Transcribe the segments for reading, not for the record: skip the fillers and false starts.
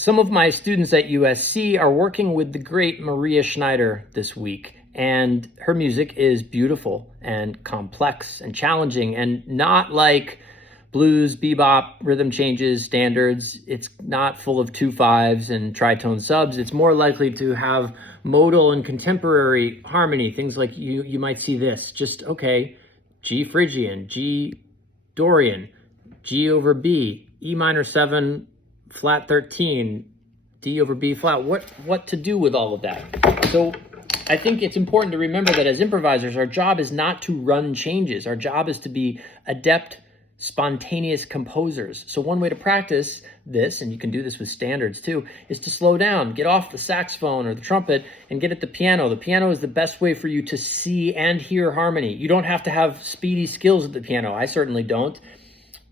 Some of my students at USC are working with the great Maria Schneider this week, and her music is beautiful and complex and challenging and not like blues, bebop, rhythm changes, standards. It's not full of 2/5s and tritone subs. It's more likely to have modal and contemporary harmony, things like you might see this, just, okay, G Phrygian, G Dorian, G over B, E minor 7, flat 13, D over B flat. What to do with all of that? So I think it's important to remember that as improvisers, our job is not to run changes. Our job is to be adept, spontaneous composers. So one way to practice this, and you can do this with standards too, is to slow down, get off the saxophone or the trumpet and get at the piano. The piano is the best way for you to see and hear harmony. You don't have to have speedy skills at the piano. I certainly don't.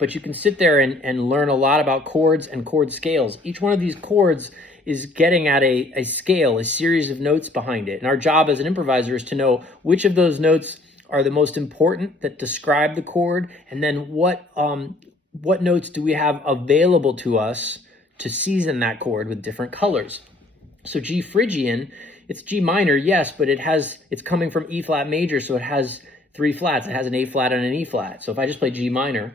But you can sit there and learn a lot about chords and chord scales. Each one of these chords is getting at a scale, a series of notes behind it. And our job as an improviser is to know which of those notes are the most important that describe the chord, and then what notes do we have available to us to season that chord with different colors. So G Phrygian, it's G minor, yes, but it's coming from E flat major, so it has 3 flats. It has an A flat and an E flat. So if I just play G minor,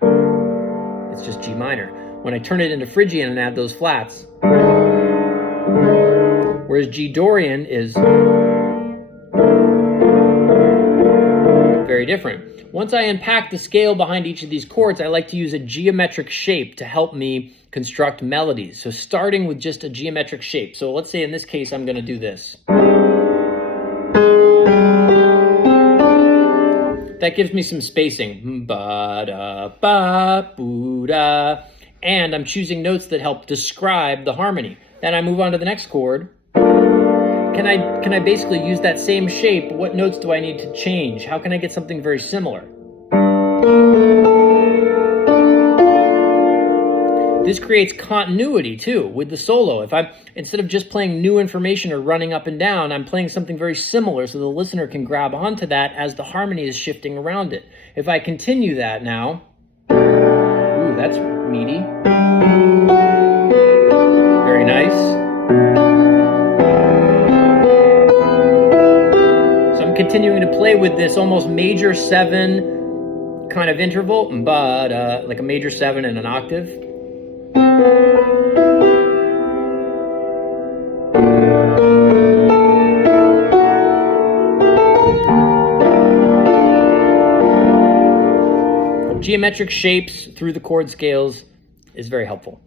it's just G minor. When I turn it into Phrygian and add those flats, whereas G Dorian is very different. Once I unpack the scale behind each of these chords, I like to use a geometric shape to help me construct melodies. So starting with just a geometric shape. So let's say in this case, I'm going to do this. That gives me some spacing. Ba-da-ba-boo-da. And I'm choosing notes that help describe the harmony. Then I move on to the next chord. Can I basically use that same shape? What notes do I need to change? How can I get something very similar? This creates continuity too with the solo. Instead of just playing new information or running up and down, I'm playing something very similar so the listener can grab onto that as the harmony is shifting around it. If I continue that now, ooh, that's meaty. Very nice. Continuing to play with this almost major 7 kind of interval, but like a major 7 and an octave. Geometric shapes through the chord scales is very helpful.